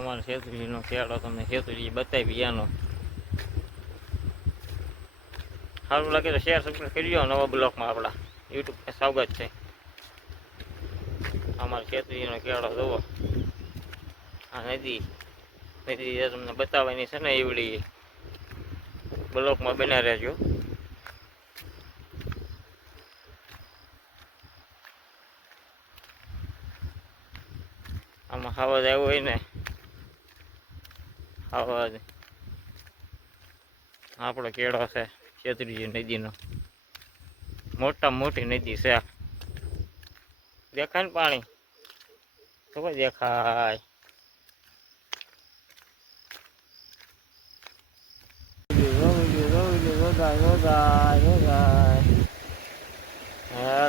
અમારે ખેતરીનો ખેડો તમને ખેતરી બતાવી એનો સારું લાગે તો શેર સબસ્ક્રાઈબ કરી દો નવા બ્લોગમાં આપણા યુટ્યુબ પર સ્વાગત છે. અમારે ખેતરીનો ખેડો જુઓ આ નદી તમને બતાવવાની છે ને એવડી બ્લોકમાં બના રહેજો. આમાં અવાજ આવ્યો હોય ને અવાજ આપણો કેળો છે છેતરીજી નદીનો મોટામાં મોટી નદી છે. દેખાય ને પાણી તો કોઈ દેખાય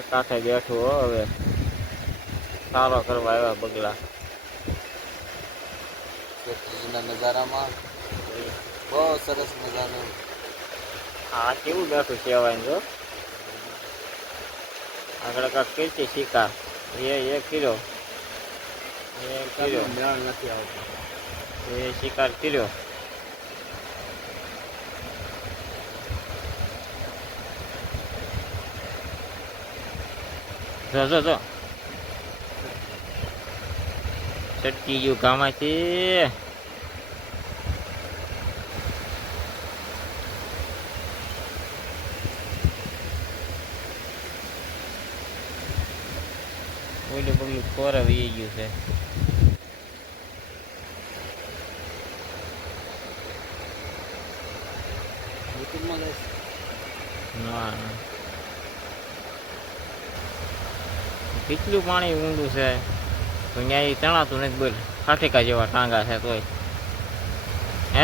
કાંઠે બેઠું હો હવે સારો કરવા આવ્યા બગલા નજારામાં બહુ સરસ મજાનું. હા કેવું બેઠું કહેવાય જો આગળ કાંક કીર્તિ શિકાર એ કર્યો નથી આવતો એ શિકાર કર્યો. જો ચટકી ગયું ગામાંથી ઓલું પગલું ખોરા વી ગયું છે. ના કેટલું પાણી ઊંડું છે તો ત્યાં તણાતું નથી. બોલ ખાઠેકા જેવા ટાંગા છે તોય હે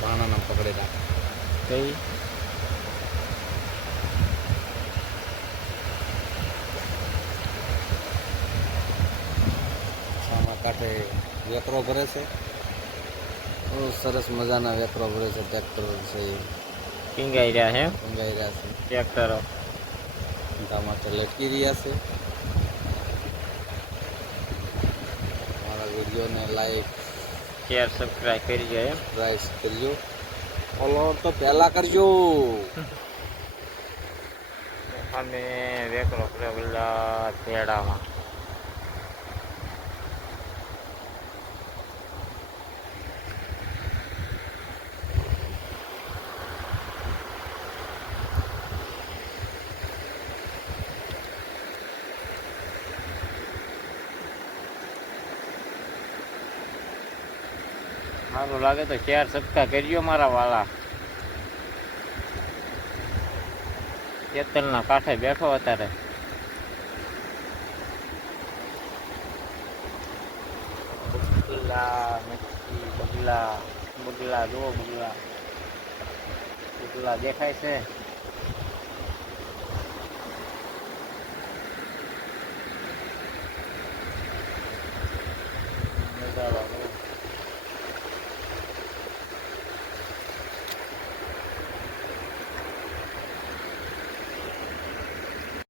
પાણાના પકડેલા કઈ સામા કાંઠે વેકરો ભરે છે. બહુ સરસ મજાના વેકરો ભરે છે. ટ્રેક્ટર છે ટીંગાઈ રહ્યા છે ઊંઘાઈ રહ્યા છે. ટ્રેક્ટરો ટમાટર લટકી રહ્યા છે. મારા વિડીયોને લાઈક શેર સબસ્ક્રાઈબ કરી જાય રાઈસ કરજો. ફોલો તો પહેલા કરજો. અમે વેકરો પેલા ભેડામાં સારું લાગે તો શેર સબસ્ક્રાઈબ કરજો મારા વાલા. કેતલના કાંઠે બેઠો અત્યારે બગલા જુઓ બગલા દેખાય છે. નજારો